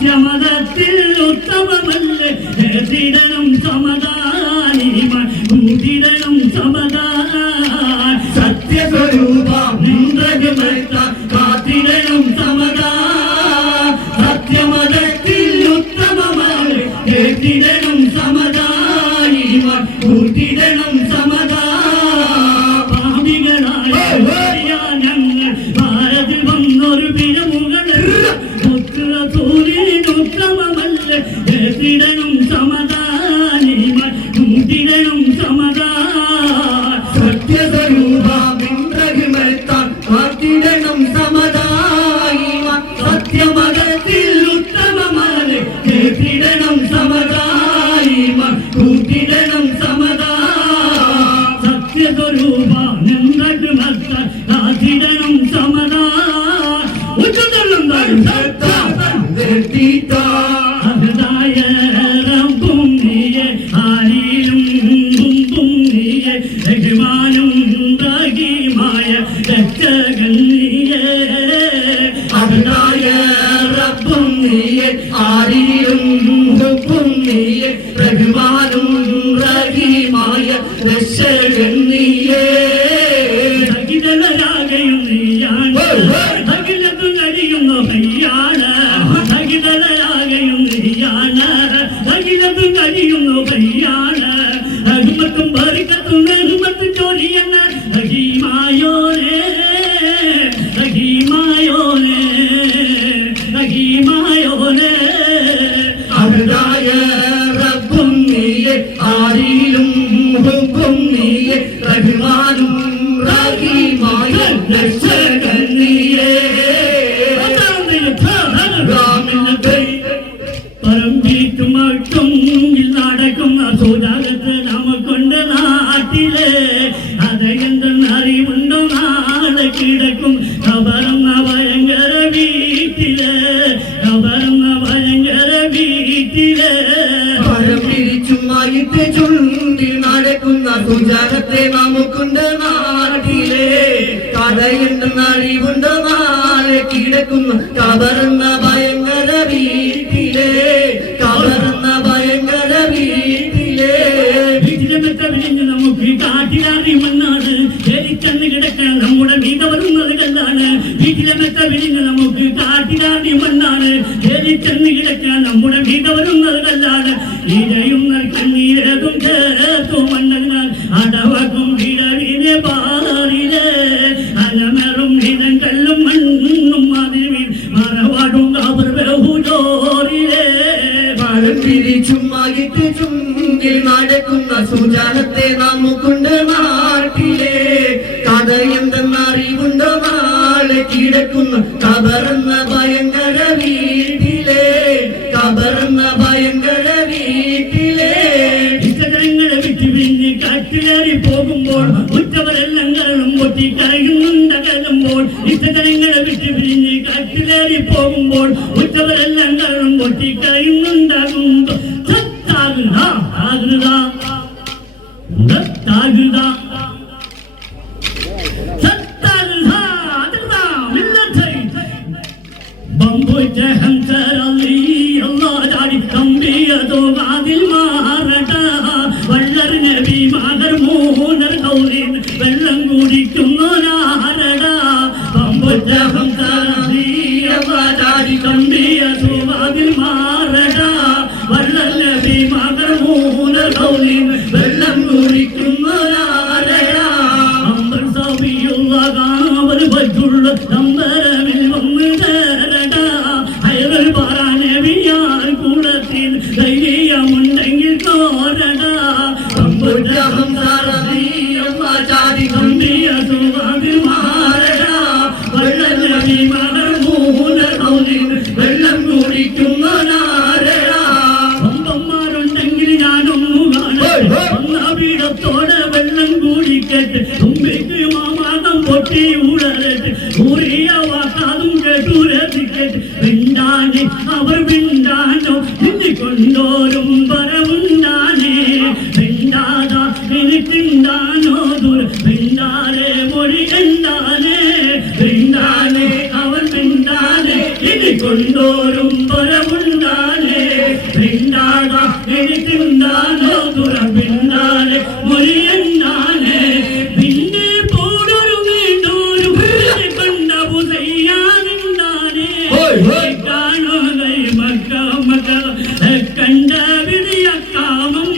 സത്യമതത്തിൽ ഉത്തമമല്ലേ എതിടണം സമാധാനിമാൻ കൂട്ടിടണം സമാധാൻ സത്യസ്വരൂപ നിന്ദ്രകമത്താൻ കാത്തിടണം സമാധാൻ സത്യമതത്തിൽ ഉത്തമമല്ലേ എതിടണം സമാധാനിമാൻ കൂട്ടിടണം സമാധാൻ പാപികളായ ഞങ്ങൾ ഭാരതിൽ വന്നൊരു പിഴവുകൾ ഉത്തമമല്ലേ എതിടണം സമാധാനിമാൻ കൂട്ടിടണം സമാധാൻ സത്യസ്വരൂപമെത്താൻ കാത്തിടണം സമാധാനിമാൻ സത്യമതത്തിൽ ഉത്തമമല്ലേ എതിടണം സമാധാനിമാൻ കൂട്ടിടണം സമാധാൻ സത്യസ്വരൂപ നിന്ദ്രകമത്താൻ കാത്തിടണം സമാധാൻ ഉച്ചതള്ളും അഹദായ റബ്ബും നീയെ ആരിലും മുമ്പും നീയെ റഹ്മാനും റഹീമായ രക്ഷകൻ നീയെ അഹദായ റബ്ബും നീയെ ആരിലും മുമ്പും നീയെ റഹ്മാനും റഹീമായ രക്ഷകൻ നീയെ സകിതലരാകയും നീയാണ് സകിലത്തും കഴിയുന്ന കയ്യാണ് സകിതലരാകയും നീയാണ് സകിലത്തും കഴിയുന്ന കയ്യാണ് റഹ്മത്തും ബർക്കത്തും റഹ്മത്തും ചൊരിയുന്ന റഹീമായോനേ റഹീമായോനേ റഹീമായോനേ അഹദായ റബ്ബും നീയെ ആരിലും മുമ്പും നീയെ റഹ്മാനും റഹീമായ രക്ഷകൻ നീയെ പറമ്പീറ്റും മട്ടും നടക്കുന്ന സുജാകത്ത് നമുക്കുണ്ട് നാട്ടിലെ അതെന്തെന്നറിവുണ്ടോ നാളെ കിടക്കും കബറുന്ന ഭയങ്കര വീട്ടിലെ കബറുന്ന ഭയങ്കര വീട്ടിലെ പിരിച്ചുമായിട്ട് ചുണ്ടിൽ നടക്കുന്ന സുജാകത്തെ നമുക്കുണ്ട് നാട്ടിലെ കഥയുണ്ടെന്ന് അറിവുണ്ട് നാളെ കിടക്കുന്ന കബറുന്ന ഭയങ്കര വീട്ടിലെ കബറുന്ന ഭയങ്കര വീട്ടിലെ വീട്ടിലെത്ത വിളിഞ്ഞ് നമുക്ക് കാട്ടിലറിയുമെന്നാണ് ജനിച്ചെന്ന് കിടക്കാൻ നമ്മുടെ വീത വരുന്നത് കണ്ടാണ് വീട്ടിലെത്ത വിളിഞ്ഞ് നമുക്ക് കാട്ടിലറിയുമെന്നാണ് ജനിച്ചെന്ന് കിടക്കാൻ നമ്മുടെ വീത വരുന്നത് കല്ലാണ് ഇരയുന്ന കണ്ണീരേതും ചേർത്തു മണ്ണതിനാൽ അടവക്കും വിടവിനെ പാറിലെ അലമറും ഇതം കല്ലും മണ്ണും അതിൽ മറവാടും അവർ ബഹുജോറിലെ പിരിച്ചുമായിട്ട് ചുണ്ടിൽ നടക്കുന്ന സുജാനത്തെ നമുക്കുണ്ട് നാട്ടിലെ കഥയെന്തെന്നറിവുണ്ട് നാളെ കിടക്കുന്ന കബറുന്ന ഭയങ്കര വീട്ടിലെ കബറുന്ന ഭയങ്കര വീട്ടിലെ ഇഷ്ടജനങ്ങളെ വിട്ട് പിരിഞ്ഞ് കാട്ടിലേറി പോകുമ്പോൾ ഉറ്റവരെല്ലാം കരളും പൊട്ടി കരയുന്നുണ്ട് കരുമ്പോൾ ഇഷ്ടജനങ്ങളെ വിട്ട് പിരിഞ്ഞ് കാട്ടിലേറി പോകുമ്പോൾ ഉറ്റവരെല്ലാം കരളും പൊട്ടി കരയുന്നുണ്ടാകുമ്പോ വെള്ളം കുടിക്കുന്നോരാരടാ പമ്പുറ്റഹം കമ്പിയ സുവാതിൽ മാറടാ വള്ളല്ലി മകർ മൂന്നർ കൗലിൻ വെള്ളം കുടിക്കുന്നോരാരടാ അമ്പർ സവിയുള്ള കാവൽ പറ്റുള്ള നമ്പരമിൽ വന്ന് തരടാ അയവൽ പറയാൻ കൂടത്തിൽ ധൈര്യമുണ്ടെങ്കിൽ കോരടാ പമ്പുറ്റഹം കമ്പിയ സുവാതിൽ മാറടാ വള്ളല്ലി മകർ മൂന്നർ കൗലിൻ വെള്ളം കുടിക്കുന്നോരാരടാ ഒമ്പന്മാരുണ്ടെങ്കിൽ ഞാനൊന്നു കാണാത്തോടെ വെള്ളം കൂടിക്കട്ടെ തുമ്പിക്ക് മാമാകം പൊട്ടി ഉടരട്ടെ ഊറിയ വാക്കാതും കേട്ടുരത്തിക്കട്ടെ പിണ്ടാനെ അവർ പിണ്ടാനോ കൊണ്ടോരും പറവുണ്ടാനേ പിണ്ടാതാ ഇനി പിണ്ടാനോ ദൂര പിണ്ടാരെ മൊഴി എന്താനേ പിണ്ടാനെ അവർ പിണ്ടാനെ ഇനി കൊണ്ടോരും പറവുണ്ടാനേ എനിക്കുണ്ടാനോ തുറപ്പിണ്ടാനെ മൊഴിയെന്നാനെ പിന്നെ പോടൊരു നീണ്ടൊരു കണ്ടവു ചെയ്യാനുണ്ടാനെ കാണുകൈ മക്ക കണ്ട വിധിയക്കാമം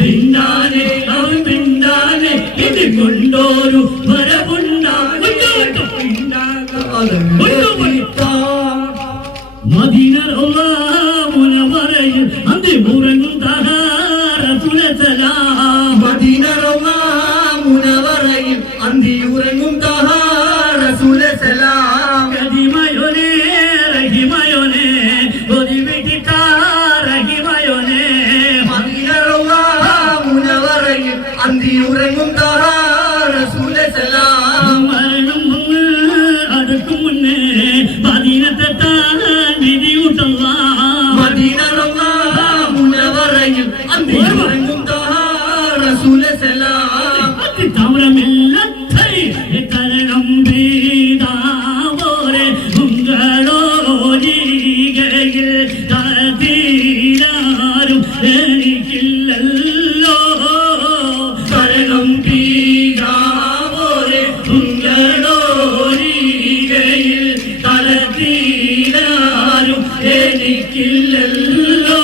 പിന്നാനെ അവൻ പിന്നാനെ ഇത് കൊണ്ടോരു മദീന മുനവറയിൽ അന്തി ഉറങ്ങും തഹാറസുലസലാം മദീന മുനവറയിൽ അന്തി ഉറങ്ങും തഹാറസുലസലാം കദിമയോനെ റഹിമയോനെ റഹിമയോനെ മദീന മുനവറയിൽ അന്തി ഉറങ്ങും തഹാറസുലസലാം മരണം അടുക്കും മുന്നേ മദീനത്തെ മദീന മുനവറയിൽ അന്തി ഉറങ്ങും തഹാറസുലസലാം താമരമില്ലത്തെ തരണം വീടാവോരെ ഉങ്ങളോരികയിൽ തീരാരും എനിക്കില്ലല്ലോ തരണം വീടാവോരെ ഉങ്ങളോരികയിൽ തലതീരാരും എനിക്കില്ലല്ലോ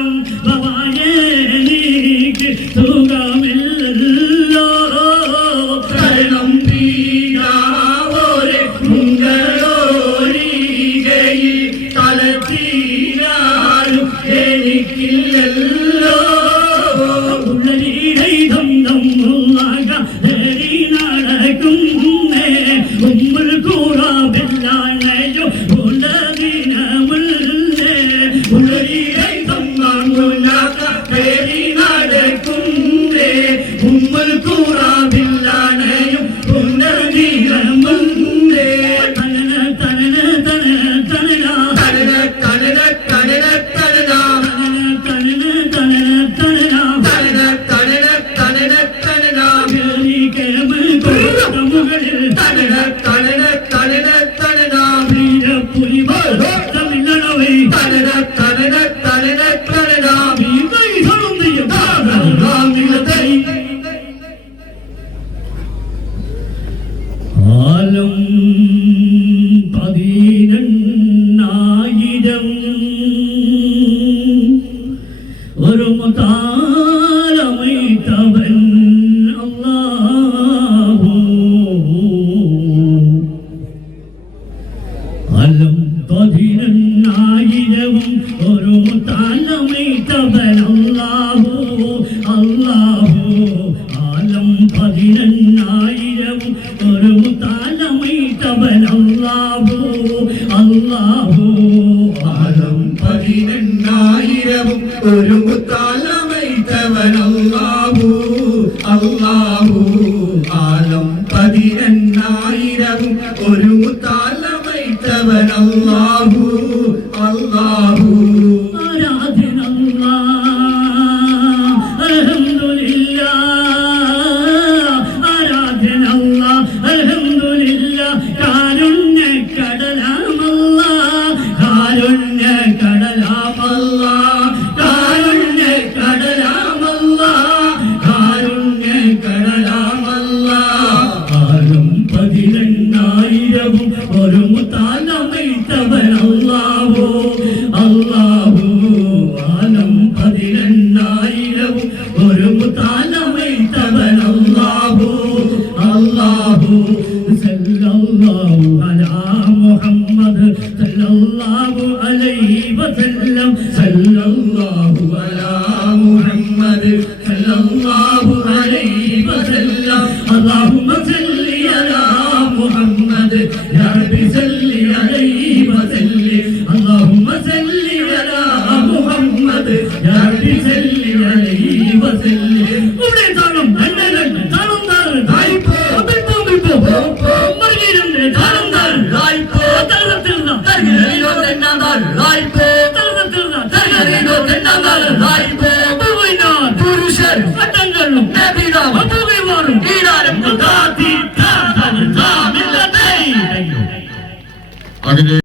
ും ഭവാനേക്ക് സുഖമില്ലല്ലോ തരണം വീടാവോരെ ഉങ്ങളോരികയിൽ തലതീരാരും എനിക്കില്ലല്ലോ ഉള്ളരീടൈ ദന്തം നടക്കുന്നേ ഉമ്മുൽ കൂറാബില്ലാണയോ ഉള്ളതിനമുള്ളേ ഉള്ളരീടൈ നടക്കുന്നേ ഉമ്മുൽ കൂറാബില്ലാണയും ഉന്നതിരമുന്നേ തനന തനന തനന തനന തനന തനന തനന തനന തനന തനന തനന തനന തനന തനന തനന മുകളിൽ തനന തനന തനന തനന പുലി തമിഴ്നടവൈ തനന തനന തനന തനന ആലം 10,000 ഒരു മുതാലമൈതവൻ അല്ലാഹു ആലം 10,000 ഒരു മുതാലമൈതവൻ അല്ലാഹു അല്ലാഹു ആലം 10,000 ഒരു മുതാലമൈതവൻ അല്ലാഹു അല്ലാഹു ആലം 10,000 ഒരു മുത്താലമൈതവൻ അല്ലാഹു അല്ലാഹു ആലം 10,000 ഒരു മുത്താലമൈതവൻ അല്ലാഹു അല്ലാഹു ആരാധന അൽഹംദുലില്ലാഹ് ആരാധന അൽഹംദുലില്ലാഹ് കാരുണ്യ കടലാമല്ലാഹ് കാരുണ്യ കടലാമല്ലാഹ് കാരുണ്യ കടലാമല്ലാഹ് കാരുണ്യ കടലാമല്ലാഹ് ആലം 10,000 അതിലെ